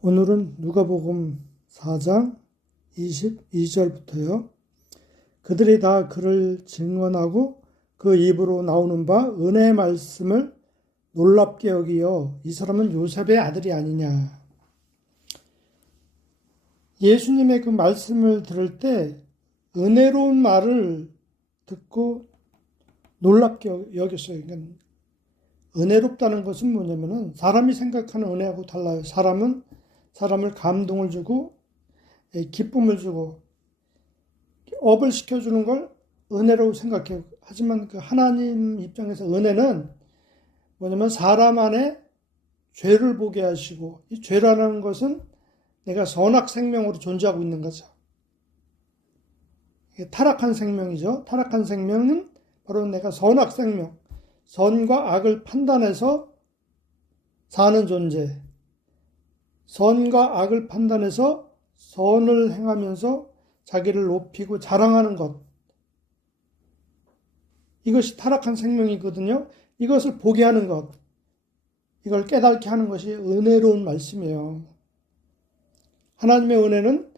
오늘은 누가복음 4장 22절부터요. 그들이 다 그를 증언하고 그 입으로 나오는 바 은혜의 말씀을 놀랍게 여기어 이 사람은 요셉의 아들이 아니냐. 예수님의 그 말씀을 들을 때 은혜로운 말을 듣고 놀랍게 여겼어요. 그러니까 은혜롭다는 것은 뭐냐면은 사람이 생각하는 은혜하고 달라요. 사람은 사람을 감동을 주고 기쁨을 주고 업을 시켜주는 걸 은혜라고 생각해요. 하지만 그 하나님 입장에서 은혜는 뭐냐면 사람 안에 죄를 보게 하시고, 이 죄라는 것은 내가 선악 생명으로 존재하고 있는 거죠. 이게 타락한 생명이죠. 타락한 생명은 바로 내가 선악 생명, 선과 악을 판단해서 사는 존재, 선과 악을 판단해서 선을 행하면서 자기를 높이고 자랑하는 것, 이것이 타락한 생명이거든요. 이것을 보게 하는 것, 이걸 깨닫게 하는 것이 은혜로운 말씀이에요. 하나님의 은혜는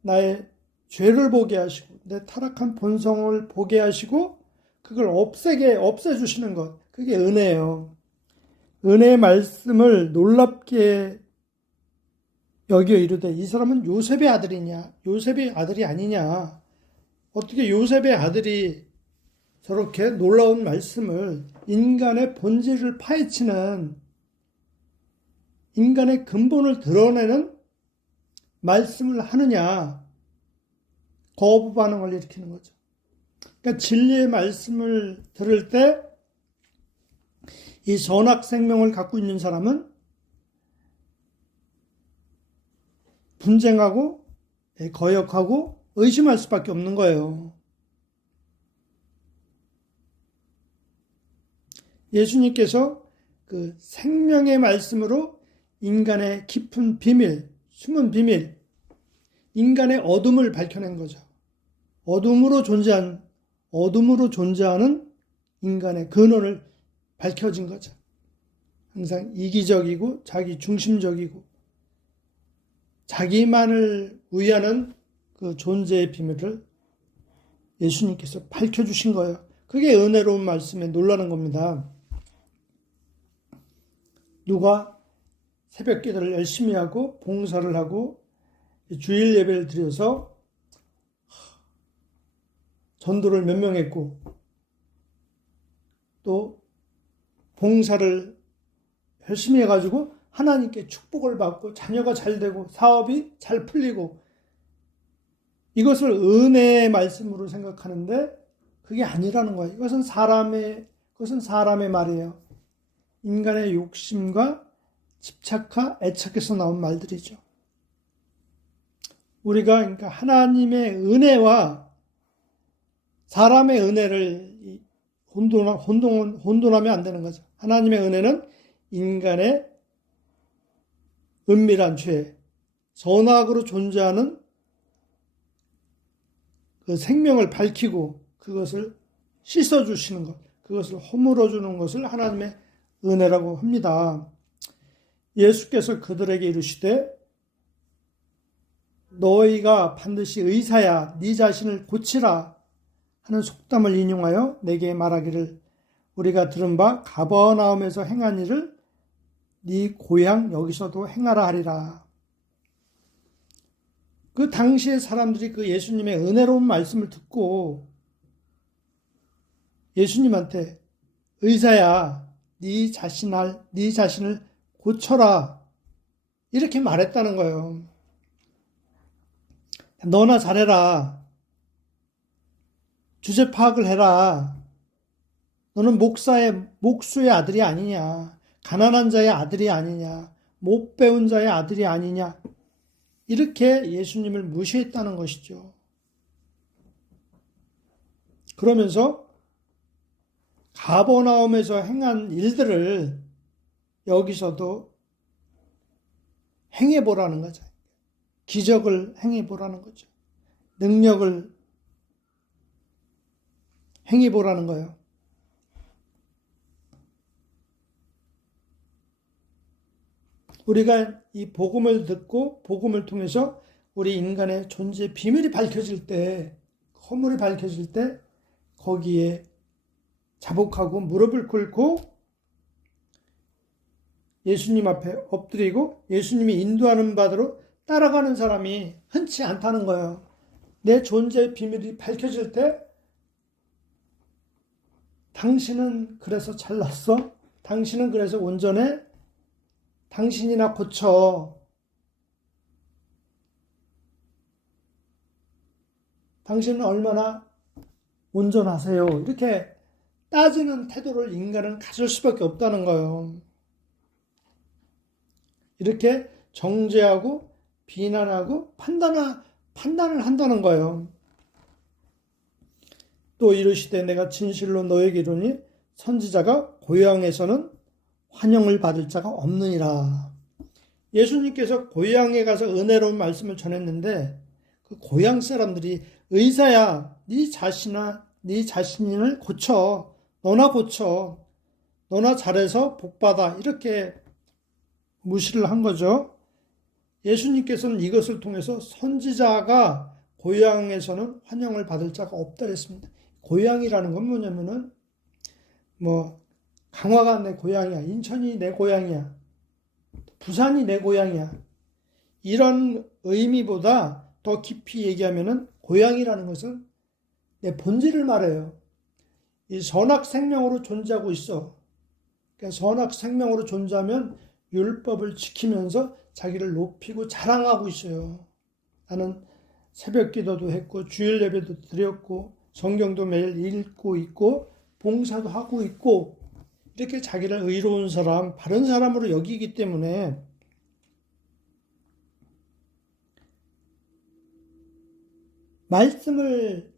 나의 죄를 보게 하시고 내 타락한 본성을 보게 하시고 그걸 없애주시는 것, 그게 은혜예요. 은혜의 말씀을 놀랍게 여겨 이르되 이 사람은 요셉의 아들이냐, 요셉의 아들이 아니냐. 어떻게 요셉의 아들이 저렇게 놀라운 말씀을, 인간의 본질을 파헤치는, 인간의 근본을 드러내는 말씀을 하느냐. 거부 반응을 일으키는 거죠. 그러니까 진리의 말씀을 들을 때 이 선악 생명을 갖고 있는 사람은 분쟁하고 거역하고 의심할 수밖에 없는 거예요. 예수님께서 그 생명의 말씀으로 인간의 깊은 비밀, 숨은 비밀, 인간의 어둠을 밝혀낸 거죠. 어둠으로 존재하는 인간의 근원을 밝혀진 거죠. 항상 이기적이고 자기 중심적이고 자기만을 위하는 그 존재의 비밀을 예수님께서 밝혀주신 거예요. 그게 은혜로운 말씀에 놀라는 겁니다. 누가 새벽 기도를 열심히 하고 봉사를 하고 주일 예배를 드려서 전도를 몇 명 했고 또 봉사를 열심히 해가지고 하나님께 축복을 받고 자녀가 잘 되고 사업이 잘 풀리고 이것을 은혜의 말씀으로 생각하는데 그게 아니라는 거예요. 그것은 사람의 말이에요. 인간의 욕심과 집착과 애착에서 나온 말들이죠. 우리가 그러니까 하나님의 은혜와 사람의 은혜를 혼돈하면 안 되는 거죠. 하나님의 은혜는 인간의 은밀한 죄, 선악으로 존재하는 그 생명을 밝히고 그것을 씻어주시는 것, 그것을 허물어주는 것을 하나님의 은혜라고 합니다. 예수께서 그들에게 이르시되 너희가 반드시 의사야 네 자신을 고치라 하는 속담을 인용하여 내게 말하기를 우리가 들은 바 가버나움에서 행한 일을 네 고향 여기서도 행하라 하리라. 그 당시의 사람들이 그 예수님의 은혜로운 말씀을 듣고 예수님한테 의사야 네 자신을 고쳐라 이렇게 말했다는 거예요. 너나 잘해라. 주제 파악을 해라. 너는 목수의 아들이 아니냐. 가난한 자의 아들이 아니냐. 못 배운 자의 아들이 아니냐. 이렇게 예수님을 무시했다는 것이죠. 그러면서 가버나움에서 행한 일들을 여기서도 행해보라는 거죠. 기적을 행해보라는 거죠. 능력을 행해보라는 거예요. 우리가 이 복음을 듣고 복음을 통해서 우리 인간의 존재 비밀이 밝혀질 때, 허물이 밝혀질 때 거기에 자복하고 무릎을 꿇고 예수님 앞에 엎드리고 예수님이 인도하는 바대로 따라가는 사람이 흔치 않다는 거예요. 내 존재의 비밀이 밝혀질 때 당신은 그래서 잘났어? 당신은 그래서 온전해? 당신이나 고쳐. 당신은 얼마나 온전하세요? 이렇게 따지는 태도를 인간은 가질 수밖에 없다는 거예요. 이렇게 정죄하고 비난하고 판단을 한다는 거예요. 또 이르시되 내가 진실로 너에게 이르니 선지자가 고향에서는 환영을 받을 자가 없느니라. 예수님께서 고향에 가서 은혜로운 말씀을 전했는데 그 고향 사람들이 의사야, 네 자신을 고쳐. 너나 고쳐. 너나 잘해서 복받아. 이렇게 무시를 한 거죠. 예수님께서는 이것을 통해서 선지자가 고향에서는 환영을 받을 자가 없다 그랬습니다. 고향이라는 건 뭐냐면은 강화가 내 고향이야. 인천이 내 고향이야. 부산이 내 고향이야. 이런 의미보다 더 깊이 얘기하면은 고향이라는 것은 내 본질을 말해요. 이 선악 생명으로 존재하고 있어. 그러니까 선악 생명으로 존재하면 율법을 지키면서 자기를 높이고 자랑하고 있어요. 나는 새벽 기도도 했고 주일 예배도 드렸고 성경도 매일 읽고 있고 봉사도 하고 있고 이렇게 자기를 의로운 사람, 바른 사람으로 여기기 때문에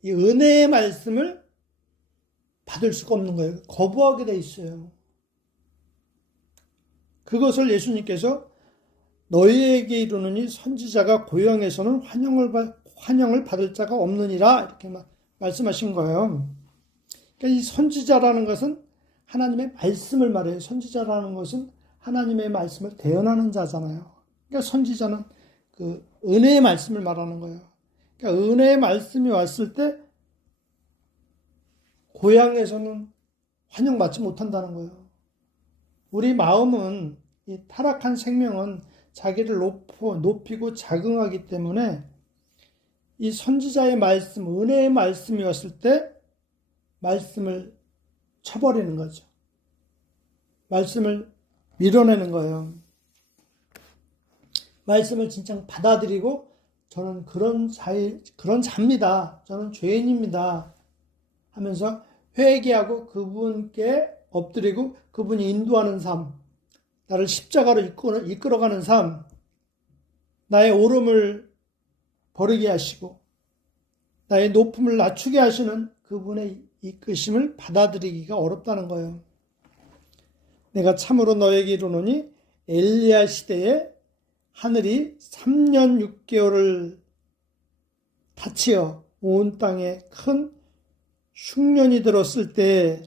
이 은혜의 말씀을 받을 수가 없는 거예요. 거부하게 돼 있어요. 그것을 예수님께서 너희에게 이르노니 선지자가 고향에서는 환영을 받을 자가 없느니라 이렇게 말씀하신 거예요. 그러니까 이 선지자라는 것은 하나님의 말씀을 말해요. 선지자라는 것은 하나님의 말씀을 대언하는 자잖아요. 그러니까 선지자는 그 은혜의 말씀을 말하는 거예요. 그러니까 은혜의 말씀이 왔을 때 고향에서는 환영받지 못한다는 거예요. 우리 마음은 이 타락한 생명은 자기를 높이고 자긍하기 때문에 이 선지자의 말씀, 은혜의 말씀이 왔을 때 말씀을 쳐버리는 거죠. 말씀을 밀어내는 거예요. 말씀을 진짜 받아들이고 저는 그런 자입니다. 저는 죄인입니다. 하면서 회개하고 그분께 엎드리고 그분이 인도하는 삶, 나를 십자가로 이끌어가는 삶, 나의 오름을 버리게 하시고 나의 높음을 낮추게 하시는 그분의 이끄심을 받아들이기가 어렵다는 거예요. 내가 참으로 너에게 이르노니 엘리야 시대에 하늘이 3년 6개월을 닫히어 온 땅에 큰 흉년이 들었을 때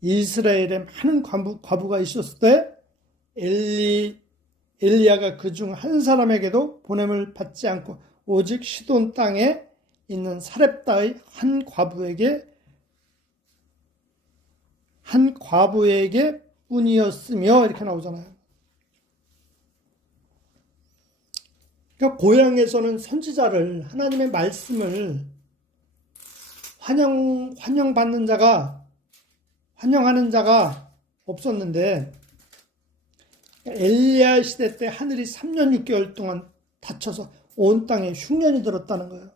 이스라엘에 많은 과부가 있었을 때 엘리야가 그중 한 사람에게도 보냄을 받지 않고 오직 시돈 땅에 있는 사렙다의 한 과부에게 뿐이었으며 이렇게 나오잖아요. 그러니까 고향에서는 선지자를 하나님의 말씀을 환영하는 자가 없었는데 엘리야 시대 때 하늘이 3년 6개월 동안 닫혀서 온 땅에 흉년이 들었다는 거예요.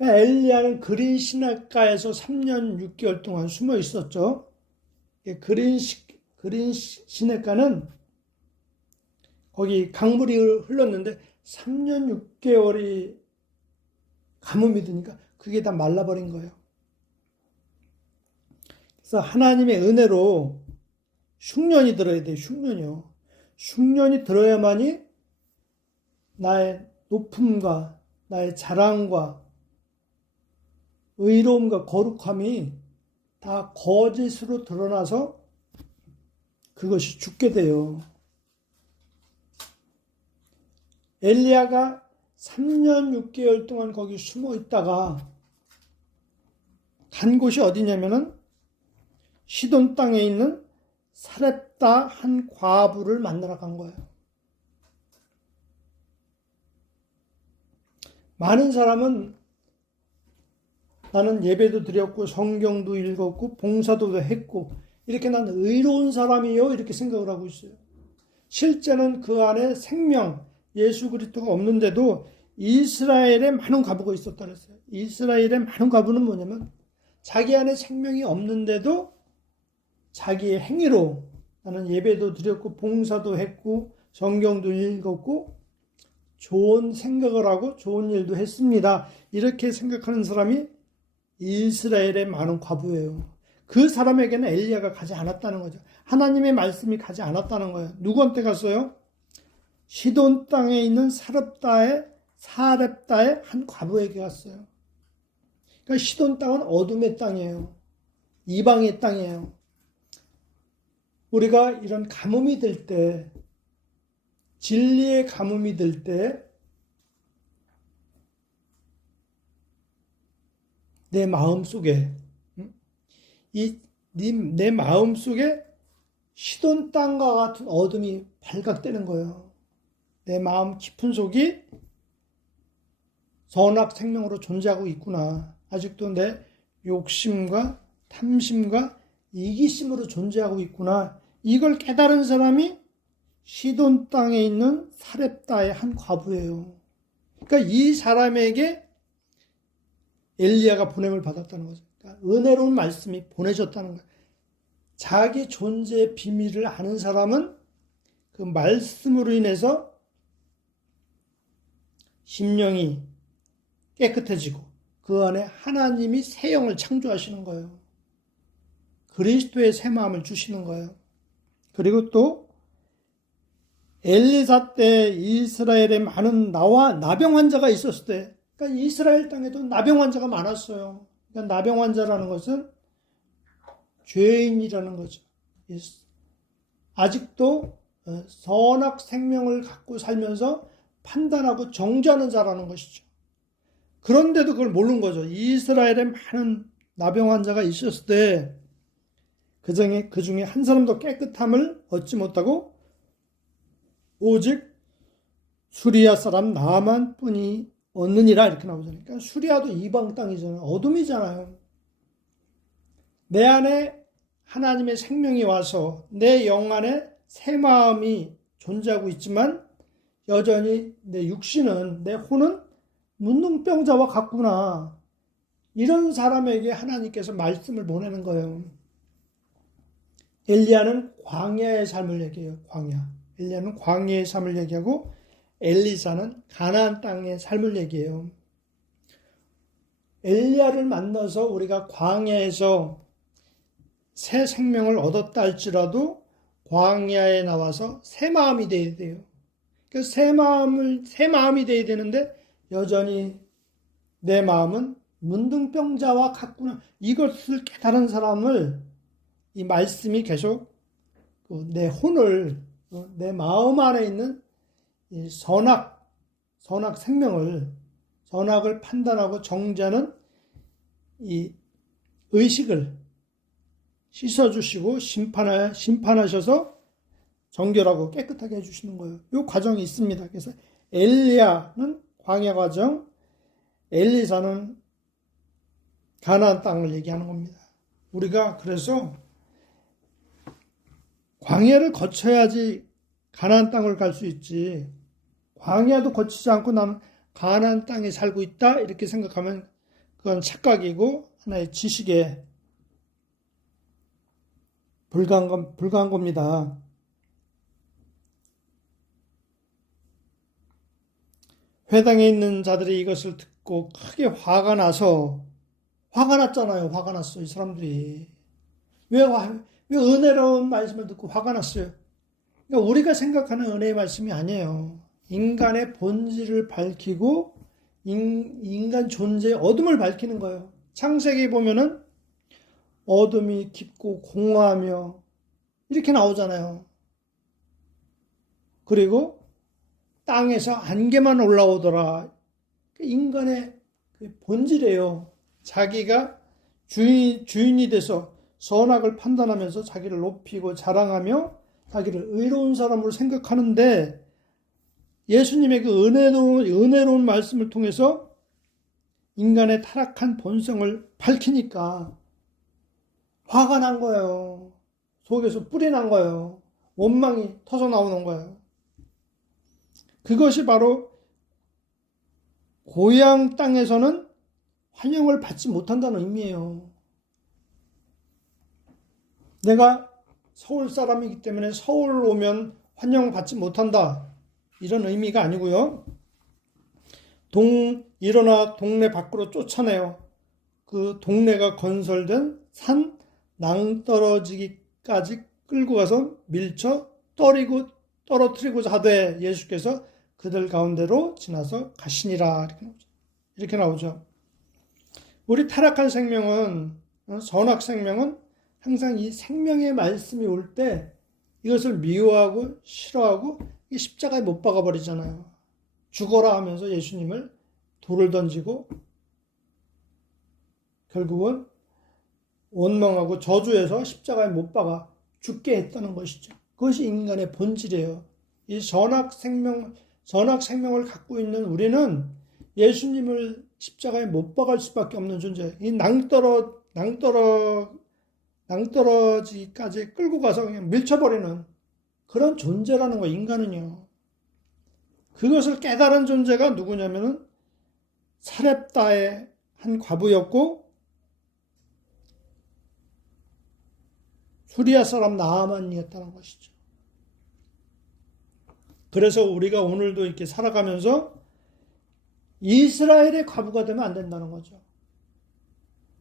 엘리야는 그린 시냇가에서 3년 6개월 동안 숨어 있었죠. 그린 시냇가는 거기 강물이 흘렀는데 3년 6개월이 가뭄이 드니까 그게 다 말라버린 거예요. 그래서 하나님의 은혜로 흉년이 들어야 돼요. 흉년이요. 흉년이 들어야만이 나의 높음과 나의 자랑과 의로움과 거룩함이 다 거짓으로 드러나서 그것이 죽게 돼요. 엘리야가 3년 6개월 동안 거기 숨어 있다가 간 곳이 어디냐면은 시돈 땅에 있는 사렙다 한 과부를 만나러 간 거예요. 많은 사람은 나는 예배도 드렸고 성경도 읽었고 봉사도 했고 이렇게 난 의로운 사람이요 이렇게 생각을 하고 있어요. 실제는 그 안에 생명 예수 그리스도가 없는데도 이스라엘에 많은 과부가 있었다 그랬어요. 이스라엘의 많은 과부는 뭐냐면 자기 안에 생명이 없는데도 자기의 행위로 나는 예배도 드렸고 봉사도 했고 성경도 읽었고 좋은 생각을 하고 좋은 일도 했습니다. 이렇게 생각하는 사람이 이스라엘의 많은 과부예요. 그 사람에게는 엘리야가 가지 않았다는 거죠. 하나님의 말씀이 가지 않았다는 거예요. 누구한테 갔어요? 시돈 땅에 있는 사렙다의 한 과부에게 갔어요. 그러니까 시돈 땅은 어둠의 땅이에요. 이방의 땅이에요. 우리가 이런 가뭄이 들 때, 진리의 가뭄이 들 때, 내 마음 속에, 내 마음 속에 시돈 땅과 같은 어둠이 발각되는 거예요. 내 마음 깊은 속이 선악 생명으로 존재하고 있구나. 아직도 내 욕심과 탐심과 이기심으로 존재하고 있구나. 이걸 깨달은 사람이 시돈 땅에 있는 사렙다의 한 과부예요. 그러니까 이 사람에게 엘리야가 보냄을 받았다는 거죠. 그러니까 은혜로운 말씀이 보내졌다는 거예요. 자기 존재의 비밀을 아는 사람은 그 말씀으로 인해서 심령이 깨끗해지고 그 안에 하나님이 새 영을 창조하시는 거예요. 그리스도의 새 마음을 주시는 거예요. 그리고 또 엘리사 때 이스라엘에 많은 나병 환자가 있었을 때, 그러니까 이스라엘 땅에도 나병 환자가 많았어요. 그러니까 나병 환자라는 것은 죄인이라는 거죠. 아직도 선악 생명을 갖고 살면서 판단하고 정죄하는 자라는 것이죠. 그런데도 그걸 모르는 거죠. 이스라엘에 많은 나병 환자가 있었을 때 그 중에 한 사람도 깨끗함을 얻지 못하고 오직 수리아 사람 나만 뿐이 얻느니라 이렇게 나오잖아요. 그러니까 수리아도 이방 땅이잖아요. 어둠이잖아요. 내 안에 하나님의 생명이 와서 내 영 안에 새 마음이 존재하고 있지만 여전히 내 육신은, 내 혼은 문둥병자와 같구나. 이런 사람에게 하나님께서 말씀을 보내는 거예요. 엘리야는 광야의 삶을 얘기해요. 광야. 엘리야는 광야의 삶을 얘기하고 엘리사는 가나안 땅의 삶을 얘기해요. 엘리야를 만나서 우리가 광야에서 새 생명을 얻었다 할지라도 광야에 나와서 새 마음이 돼야 돼요. 그 새 마음이 돼야 되는데 여전히 내 마음은 문둥병자와 같구나. 이것을 깨달은 사람을 이 말씀이 계속 내 혼을, 내 마음 안에 있는 이 선악 생명을, 선악을 판단하고 정죄하는 이 의식을 씻어주시고 심판하셔서 정결하고 깨끗하게 해주시는 거예요. 이 과정이 있습니다. 그래서 엘리야는 광야 과정, 엘리사는 가나안 땅을 얘기하는 겁니다. 우리가 그래서 광야를 거쳐야지 가나안 땅을 갈 수 있지. 광야도 거치지 않고 난 가나안 땅에 살고 있다 이렇게 생각하면 그건 착각이고 하나의 지식에 불과한 겁니다. 회당에 있는 자들이 이것을 듣고 크게 화가 났잖아요. 화가 났어, 이 사람들이. 왜 은혜로운 말씀을 듣고 화가 났어요? 그러니까 우리가 생각하는 은혜의 말씀이 아니에요. 인간의 본질을 밝히고 인간 존재의 어둠을 밝히는 거예요. 창세기 보면은 어둠이 깊고 공허하며 이렇게 나오잖아요. 그리고 땅에서 안개만 올라오더라. 인간의 본질이에요. 자기가 주인이 돼서 선악을 판단하면서 자기를 높이고 자랑하며 자기를 의로운 사람으로 생각하는데, 예수님의 그 은혜로운 말씀을 통해서 인간의 타락한 본성을 밝히니까 화가 난 거예요. 속에서 뿔이 난 거예요. 원망이 터져 나오는 거예요. 그것이 바로 고향 땅에서는 환영을 받지 못한다는 의미예요. 내가 서울 사람이기 때문에 서울 오면 환영받지 못한다, 이런 의미가 아니고요. 일어나 동네 밖으로 쫓아내요. 그 동네가 건설된 산 낭떠러지기까지 끌고 가서 밀쳐 떨어뜨리고자 하되 예수께서 그들 가운데로 지나서 가시니라. 이렇게 나오죠. 우리 타락한 생명은, 선악 생명은 항상 이 생명의 말씀이 올 때 이것을 미워하고 싫어하고 이 십자가에 못 박아 버리잖아요. 죽어라 하면서 예수님을 돌을 던지고 결국은 원망하고 저주해서 십자가에 못 박아 죽게 했다는 것이죠. 그것이 인간의 본질이에요. 이 선악 생명을 갖고 있는 우리는 예수님을 십자가에 못 박을 수밖에 없는 존재. 이 낭떠러지까지 끌고 가서 그냥 밀쳐버리는 그런 존재라는 거예요, 인간은요. 그것을 깨달은 존재가 누구냐면은 사렙다의 한 과부였고 수리아 사람 나아만이었다는 것이죠. 그래서 우리가 오늘도 이렇게 살아가면서 이스라엘의 과부가 되면 안 된다는 거죠.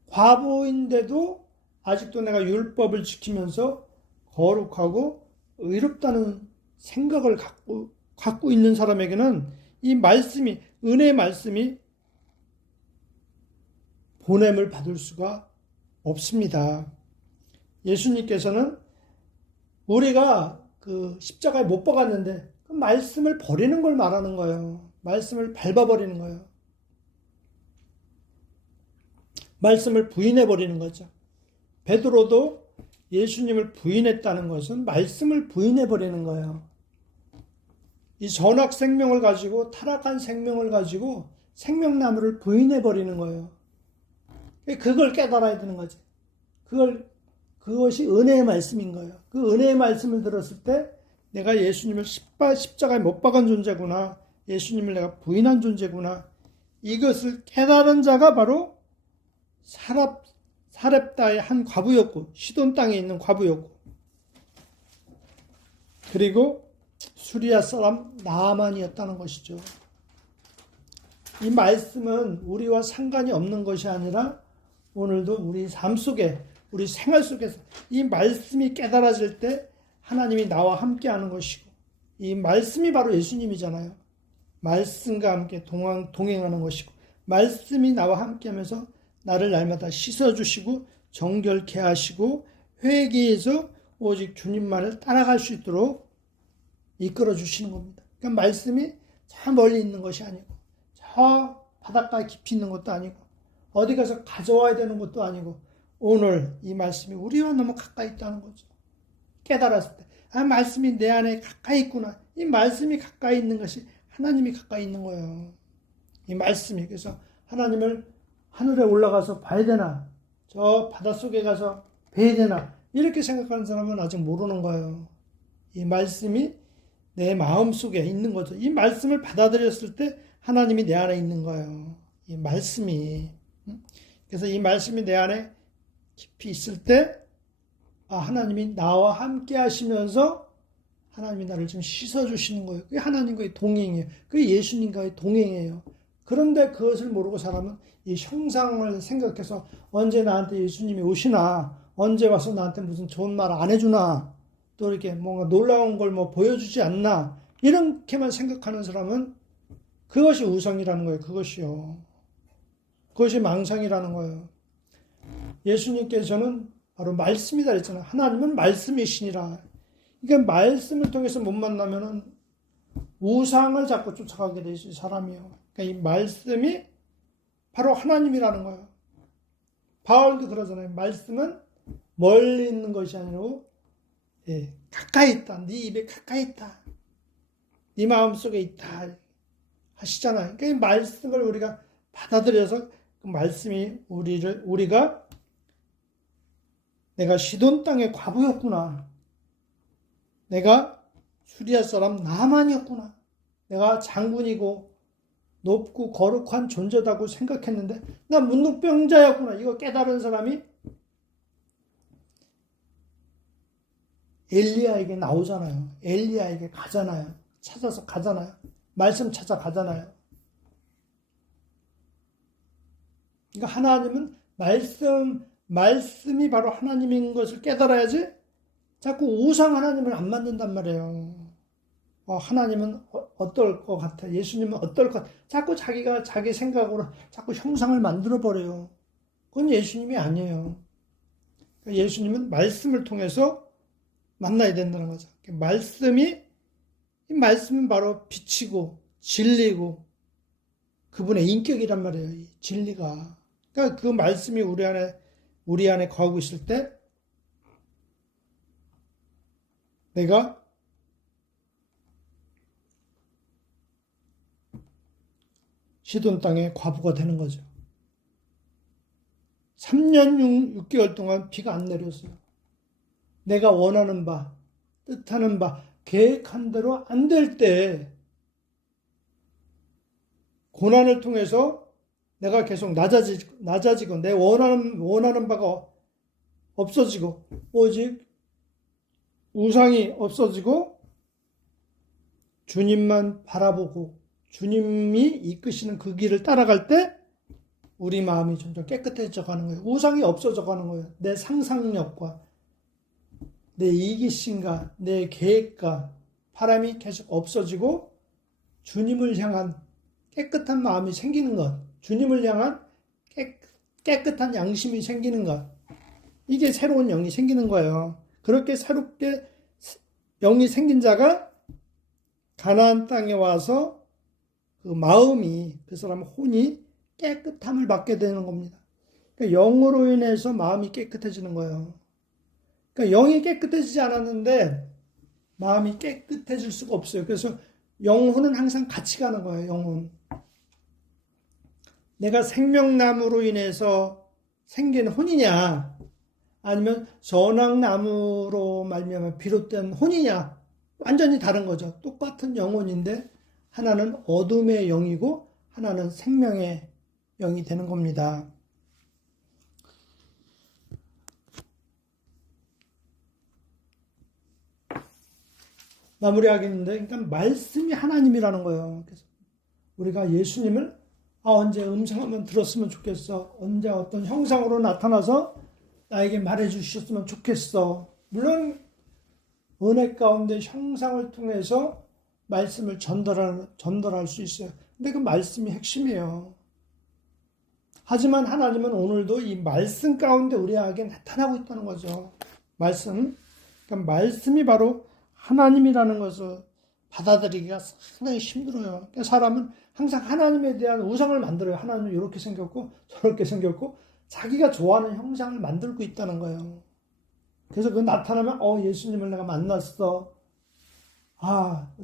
과부인데도 아직도 내가 율법을 지키면서 거룩하고 의롭다는 생각을 갖고 있는 사람에게는 이 말씀이, 은혜의 말씀이 보냄을 받을 수가 없습니다. 예수님께서는 우리가 그 십자가에 못 박았는데 그 말씀을 버리는 걸 말하는 거예요. 말씀을 밟아버리는 거예요. 말씀을 부인해버리는 거죠. 베드로도 예수님을 부인했다는 것은 말씀을 부인해버리는 거예요. 이 선악 생명을 가지고, 타락한 생명을 가지고 생명나무를 부인해버리는 거예요. 그걸 깨달아야 되는 거지. 그것이 은혜의 말씀인 거예요. 그 은혜의 말씀을 들었을 때 내가 예수님을 십자가에 못 박은 존재구나, 예수님을 내가 부인한 존재구나, 이것을 깨달은 자가 바로 사렙다의 한 과부였고, 시돈 땅에 있는 과부였고, 그리고 수리아 사람 나아만이었다는 것이죠. 이 말씀은 우리와 상관이 없는 것이 아니라 오늘도 우리 삶 속에, 우리 생활 속에서 이 말씀이 깨달아질 때 하나님이 나와 함께하는 것이고, 이 말씀이 바로 예수님이잖아요. 말씀과 함께 동행하는 것이고, 말씀이 나와 함께하면서 나를 날마다 씻어주시고 정결케 하시고 회개해서 오직 주님만을 따라갈 수 있도록 이끌어 주시는 겁니다. 그러니까 말씀이 저 멀리 있는 것이 아니고, 저 바닷가 깊이 있는 것도 아니고, 어디 가서 가져와야 되는 것도 아니고, 오늘 이 말씀이 우리와 너무 가까이 있다는 거죠. 깨달았을 때, 아, 말씀이 내 안에 가까이 있구나. 이 말씀이 가까이 있는 것이 하나님이 가까이 있는 거예요. 이 말씀이. 그래서 하나님을 하늘에 올라가서 봐야 되나, 저 바닷속에 가서 뵈야 되나, 이렇게 생각하는 사람은 아직 모르는 거예요. 이 말씀이 내 마음속에 있는 거죠. 이 말씀을 받아들였을 때 하나님이 내 안에 있는 거예요. 이 말씀이. 그래서 이 말씀이 내 안에 깊이 있을 때, 아, 하나님이 나와 함께 하시면서 하나님이 나를 좀 씻어주시는 거예요. 그게 하나님과의 동행이에요. 그게 예수님과의 동행이에요. 그런데 그것을 모르고 사람은 이 형상을 생각해서 언제 나한테 예수님이 오시나, 언제 와서 나한테 무슨 좋은 말 안 해주나, 또 이렇게 뭔가 놀라운 걸 뭐 보여주지 않나, 이렇게만 생각하는 사람은 그것이 우상이라는 거예요. 그것이 망상이라는 거예요. 예수님께서는 바로 말씀이다 했잖아. 하나님은 말씀이시니라. 그러니까 말씀을 통해서 못 만나면은 우상을 자꾸 쫓아가게 되지, 사람이요. 그러니까 이 말씀이 바로 하나님이라는 거예요. 바울도 그러잖아요. 말씀은 멀리 있는 것이 아니고 가까이 있다. 네 입에 가까이 있다. 네 마음속에 있다 하시잖아요. 그러니까 이 말씀을 우리가 받아들여서 그 말씀이 우리가 내가 시돈 땅의 과부였구나. 내가 수리아 사람 나만이었구나. 내가 장군이고 높고 거룩한 존재다고 생각했는데 나 문둥병자였구나. 이거 깨달은 사람이 엘리야에게 나오잖아요. 엘리야에게 가잖아요. 찾아서 가잖아요. 말씀 찾아가잖아요. 그러니까 하나님은 말씀이 바로 하나님인 것을 깨달아야지 자꾸 우상 하나님을 안 만든단 말이에요. 하나님은 어떨 것 같아? 예수님은 어떨 것 같아? 자꾸 자기가 자기 생각으로 자꾸 형상을 만들어버려요. 그건 예수님이 아니에요. 그러니까 예수님은 말씀을 통해서 만나야 된다는 거죠. 이 말씀은 바로 빛이고 진리고 그분의 인격이란 말이에요. 이 진리가. 그러니까 그 말씀이 우리 안에 거하고 있을 때 내가 시돈 땅의 과부가 되는 거죠. 3년 6개월 동안 비가 안 내렸어요. 내가 원하는 바, 뜻하는 바, 계획한 대로 안 될 때 고난을 통해서 내가 계속 낮아지고 내 원하는 바가 없어지고 오직 우상이 없어지고 주님만 바라보고 주님이 이끄시는 그 길을 따라갈 때 우리 마음이 점점 깨끗해져 가는 거예요. 우상이 없어져 가는 거예요. 내 상상력과 내 이기심과 내 계획과 바람이 계속 없어지고 주님을 향한 깨끗한 마음이 생기는 것, 주님을 향한 깨끗한 양심이 생기는 것, 이게 새로운 영이 생기는 거예요. 그렇게 새롭게 영이 생긴 자가 가나안 땅에 와서 그 마음이, 그 사람 혼이 깨끗함을 받게 되는 겁니다. 그러니까 영으로 인해서 마음이 깨끗해지는 거예요. 그러니까 영이 깨끗해지지 않았는데 마음이 깨끗해질 수가 없어요. 그래서 영혼은 항상 같이 가는 거예요. 영혼. 내가 생명나무로 인해서 생긴 혼이냐 아니면 선악나무로 말미암아 비롯된 혼이냐 완전히 다른 거죠. 똑같은 영혼인데 하나는 어둠의 영이고 하나는 생명의 영이 되는 겁니다. 마무리하겠는데, 그러니까 말씀이 하나님이라는 거예요. 그래서 우리가 예수님을 언제 음성 한번 들었으면 좋겠어. 언제 어떤 형상으로 나타나서 나에게 말해 주셨으면 좋겠어. 물론 은혜 가운데 형상을 통해서 말씀을 전달할 수 있어요. 근데 그 말씀이 핵심이에요. 하지만 하나님은 오늘도 이 말씀 가운데 우리에게 나타나고 있다는 거죠. 말씀. 그러니까 말씀이 바로 하나님이라는 것을 받아들이기가 상당히 힘들어요. 그러니까 사람은 항상 하나님에 대한 우상을 만들어요. 하나님은 이렇게 생겼고 저렇게 생겼고 자기가 좋아하는 형상을 만들고 있다는 거예요. 그래서 그 나타나면 예수님을 내가 만났어.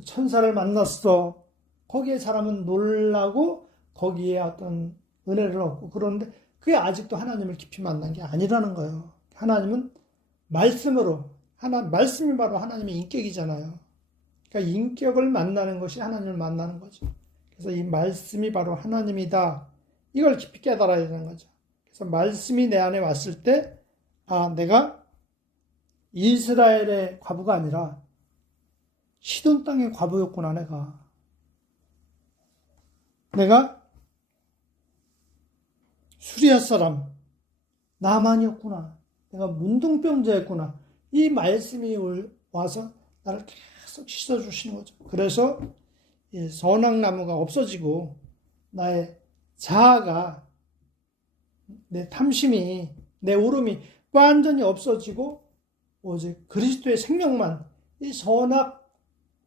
천사를 만났어. 거기에 사람은 놀라고 거기에 어떤 은혜를 얻고 그러는데 그게 아직도 하나님을 깊이 만난 게 아니라는 거예요. 하나님은 말씀으로 말씀이 바로 하나님의 인격이잖아요. 그러니까 인격을 만나는 것이 하나님을 만나는 거죠. 그래서 이 말씀이 바로 하나님이다. 이걸 깊이 깨달아야 되는 거죠. 그래서 말씀이 내 안에 왔을 때 내가 이스라엘의 과부가 아니라 시돈 땅의 과부였구나. 내가 수리아 사람 나만이었구나. 내가 문둥병자였구나. 이 말씀이 와서 나를 계속 씻어주시는 거죠. 그래서 선악나무가 없어지고 나의 자아가 내 탐심이 내 울음이 완전히 없어지고 오직 그리스도의 생명만, 이 선악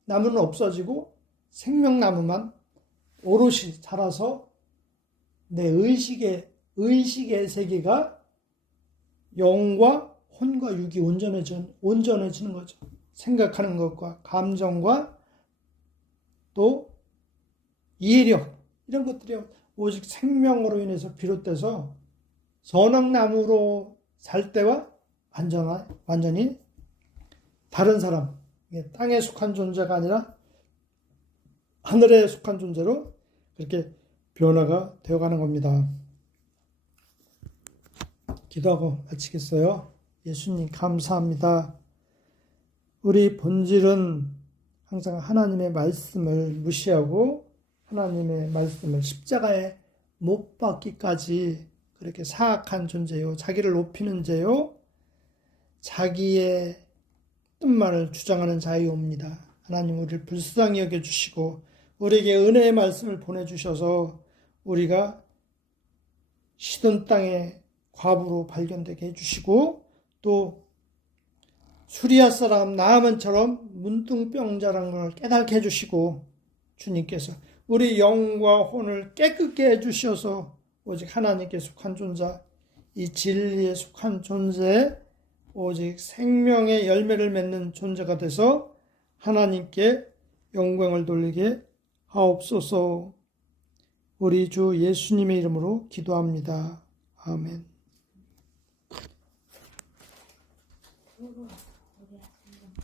나무는 없어지고 생명나무만 오롯이 자라서 내 의식의 세계가 영과 혼과 육이 온전해지는 거죠. 생각하는 것과 감정과 또 이해력, 이런 것들이 오직 생명으로 인해서 비롯돼서 선악나무로 살 때와 완전히 다른 사람, 땅에 속한 존재가 아니라 하늘에 속한 존재로 그렇게 변화가 되어가는 겁니다. 기도하고 마치겠어요. 예수님 감사합니다. 우리 본질은 항상 하나님의 말씀을 무시하고 하나님의 말씀을 십자가에 못 박기까지 그렇게 사악한 존재요, 자기를 높이는 죄요, 자기의 뜻만을 주장하는 자유옵니다. 하나님 우리를 불쌍히 여겨주시고 우리에게 은혜의 말씀을 보내주셔서 우리가 시돈 땅에 과부로 발견되게 해주시고 또 수리아 사람 나아만처럼 문둥병자라는 걸 깨닫게 해주시고 주님께서 우리 영과 혼을 깨끗게 해주셔서 오직 하나님께 속한 존재, 이 진리에 속한 존재, 오직 생명의 열매를 맺는 존재가 돼서 하나님께 영광을 돌리게 하옵소서. 우리 주 예수님의 이름으로 기도합니다. 아멘.